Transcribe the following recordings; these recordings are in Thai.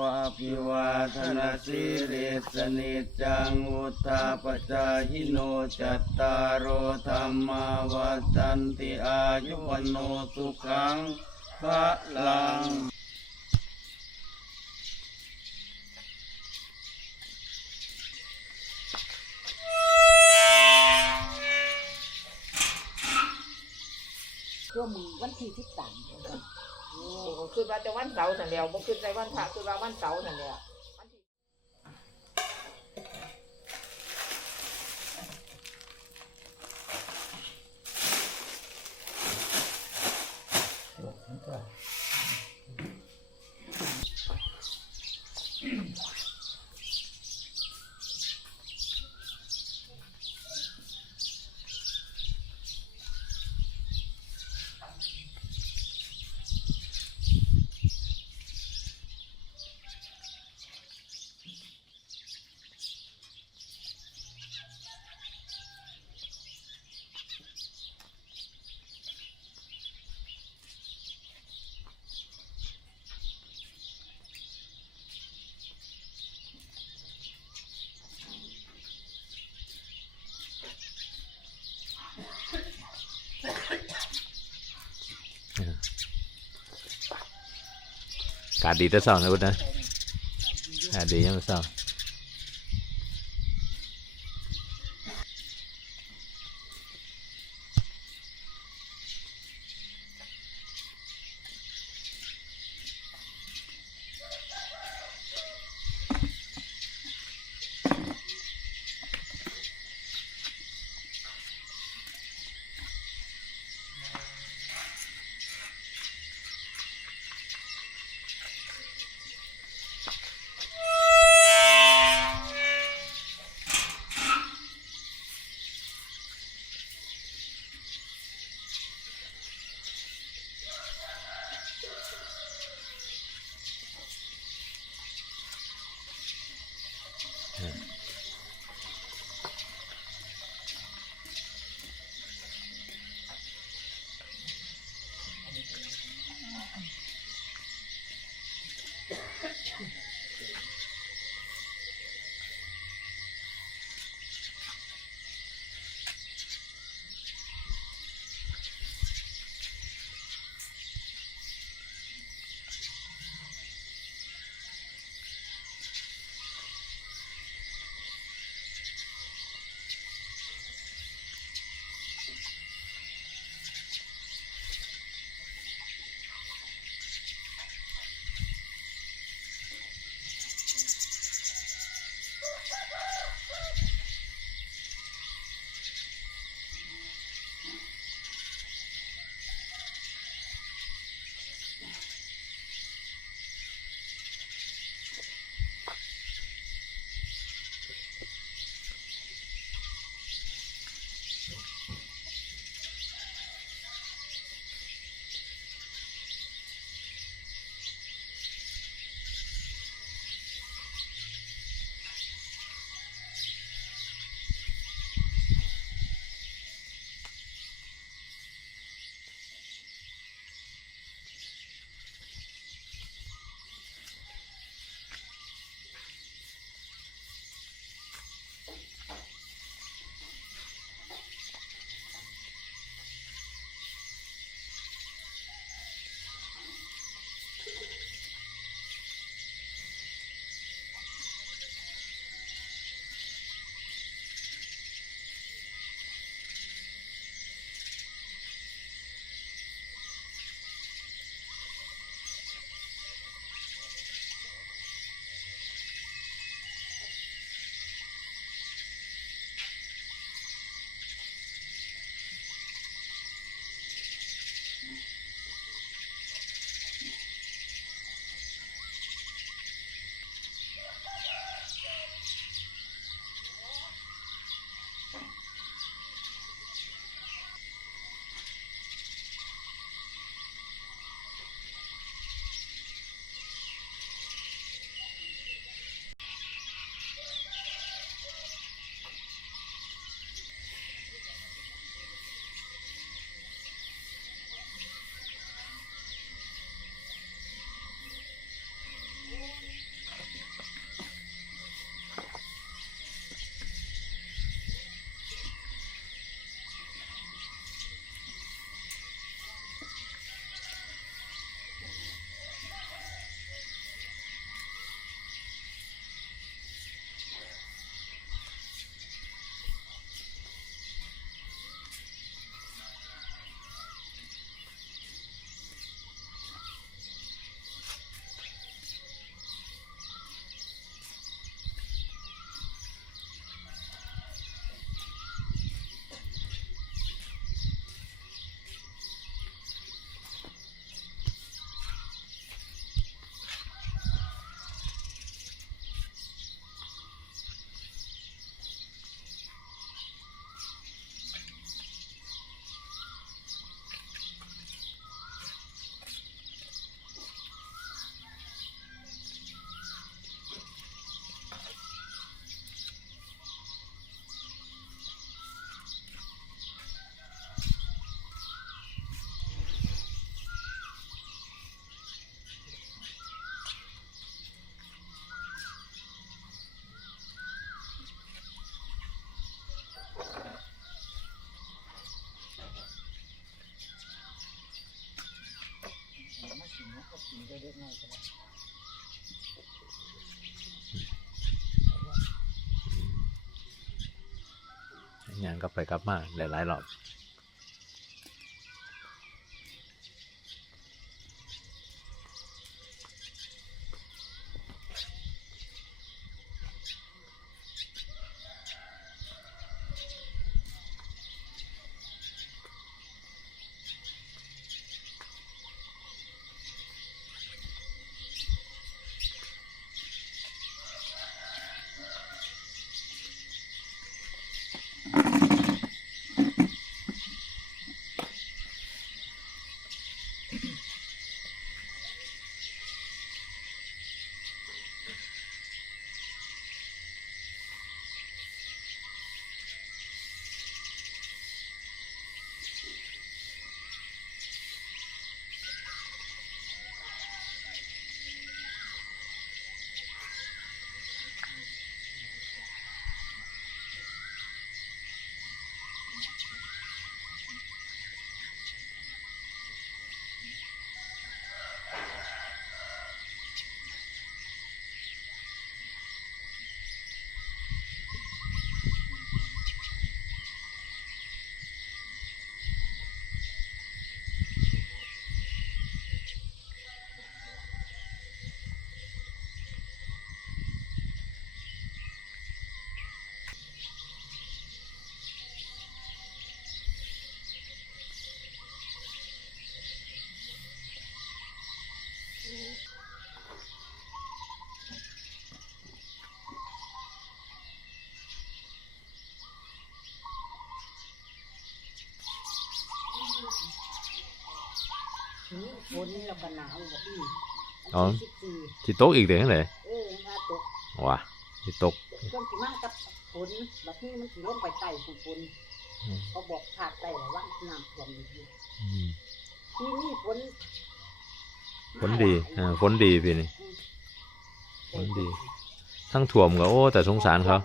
วะอภิวาทนาสิริสนิจจังวุธาปจาหิโนจัตตารโอธรรมาวัฏันติอายุวโนสุขังพระลังตัวมือวันที่สิบสาม โอ้คือว่าจะวันเสาร์นั่นแหล้วบ่คือใจวันพระคือว่าวันเสาร์นั่นแหละวันที่ อา กาศดีแต่เช้านะพุทธนะกาศดียังไม่เช้าา กลับไปกลับมาหลายๆรอบ ฝนแล้วก็หนาวแบบนี้อ๋อ สิบสี่สิตกอีกเดี๋ยวไหนเออมาตกว้าสิตก ช่วงที่มากับฝนแบบนี้มันสิลงไปใต้ฝนฝนอืม เขาบอกภาคใต้ระวังน้ำท่วมอยู่อืมที่นี่ฝนฝนดีอ่าฝนดีปีนี้ฝนดี ทั้งถ่วมก็โอ้แต่สงสารเขา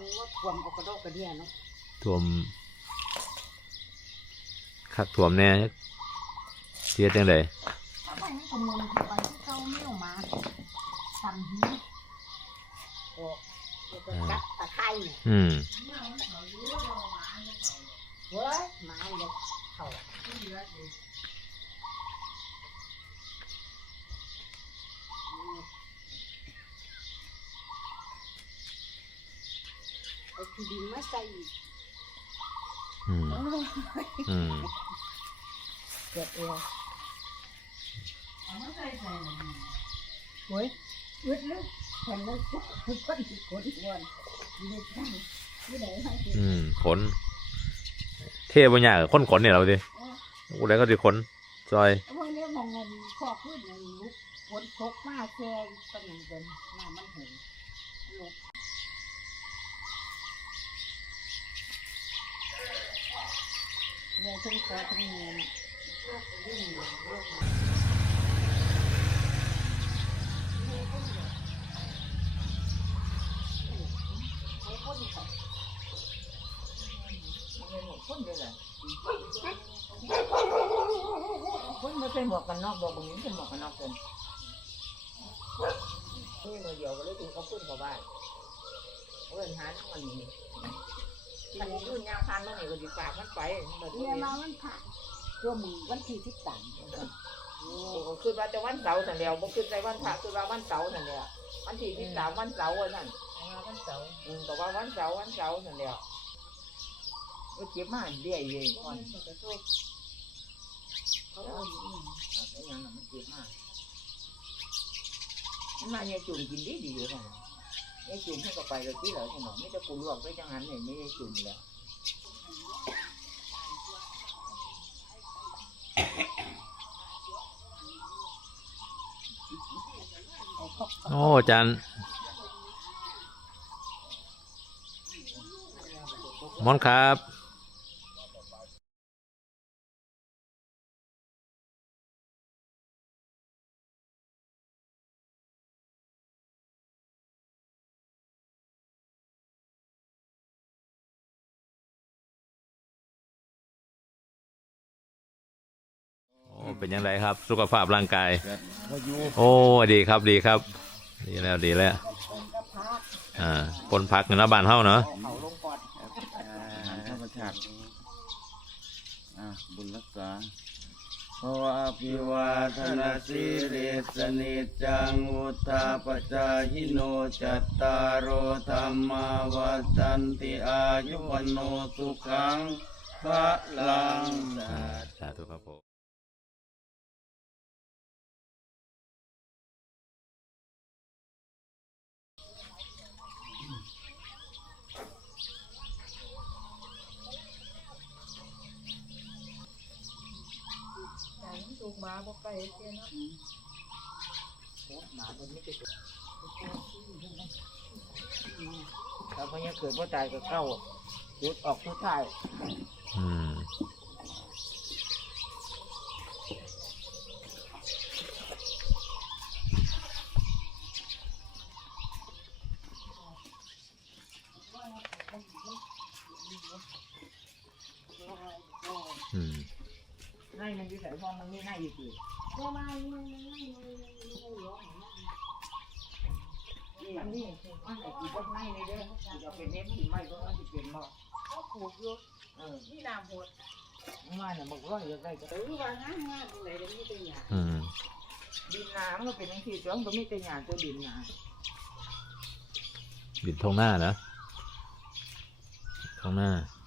ท่วมเอากระดอกกระเดียเนาะถ่วมคักถ่วมแน่เสียจังไดเอา ไปให้ขโมยเข้าไปที่เขาไม่ออกมาสั่นหินออกแล้วก็กัดตะไคร้เนี่ยอืมเฮ้ยหมาเลยเขาเอาที่ดินมาใส่อีกอืมอืมเกิดเอว โอ้ยลึกลึกแผ่นลึกคนคนคนวนลึกจังที่ไหนให้อืมขน เท่บางอย่างคนขนเนี่ยเราดิกูได้ก็ดิขนซอยพวกนี้มองเงินขอพื้นเงินลุกฝนตกมาแช่เป็นอย่างเดินน้ำมันหงลุกเดี๋ยวฉันขอทำงานวิ่งอยู่โลกนี้ให้คนเขา คนเดียวเลย คนไม่ใช่หมวกกันน็อกดอกบางนี้เป็นหมวกกันน็อกเป็นนี่มือเดียวก็เลยถึงเขาขึ้นเขาบ้านเอินหาทั้งวันนี้มันยื่นยางพันมันนี่ก็ดีฝากมันไปแบบนี้เนี่ยมามันผ่านตัวมือวันที่สิบสามโอ้คือว่าจะวันเสาร์สันเดียวบ่คือใจวันพระคือว่าวันเสาร์สันเดียววันที่ที่สามวันเสาร์ว่าสั่นวันเสาร์อืมแต่ว่าวันเสาร์วันเสาร์สันเดียวก็เจ็บมากเรื่อยเลยก่อน เขาเอาอย่างนั้นมันเจ็บมากมันมาเนี่ยจุ่มกินดีดีเลยค่ะเนี่ยจุ่มให้ก็ไปเลยที่เหลือสมอไม่จะกูลวกไปจังหันเนี่ยไม่ได้จุ่มแล้วโอ้จารย์มอนครับ เป็นยังไงครับ สุขภาพร่างกายพายุโอ้ดีครับดีครับ ดีแล้วดีแล้วอ่าคนพักอยู่นะบ้านเฮาเนาะเขาลงก่อนอาหารธรรมชชาติอะบุญรักษาภวะพิวาธนาสิริสนิจจังวุธาปจาหิโนจัตตารโอธรรมาวัจันติอายุวันโนสุขังพระลังสาธุสาธุครับผม ถูกมาบ่ไกลเนาะหมาบ่มีแต่ถ้าพิ่นยังเกิดบ่ตายก็เข้าจุดออกทุกทายอืม ในมันอยู่ใส่ห้องมันมีในอยู่สิก็มาไม่ไม่ไม่ไม่ไม่ร้องนี่อันนี้อันไหนกูบ่ในเลยเด้อจะเป็นเน้นที่ไม่ก็มันสิเป็นบ่เขาผูกอยู่เออนี่น้ำหมดมาเนี่ยบอกว่าอยากได้ก็หรือว่าง่ายง่ายเลยเดี๋ยวนี้เป็นอย่างอืมดินน้ำก็เป็นจังซี่จ้องก็มีแต่หญ้าตัวดินน้บิดทงหน้านะทงหน้าำ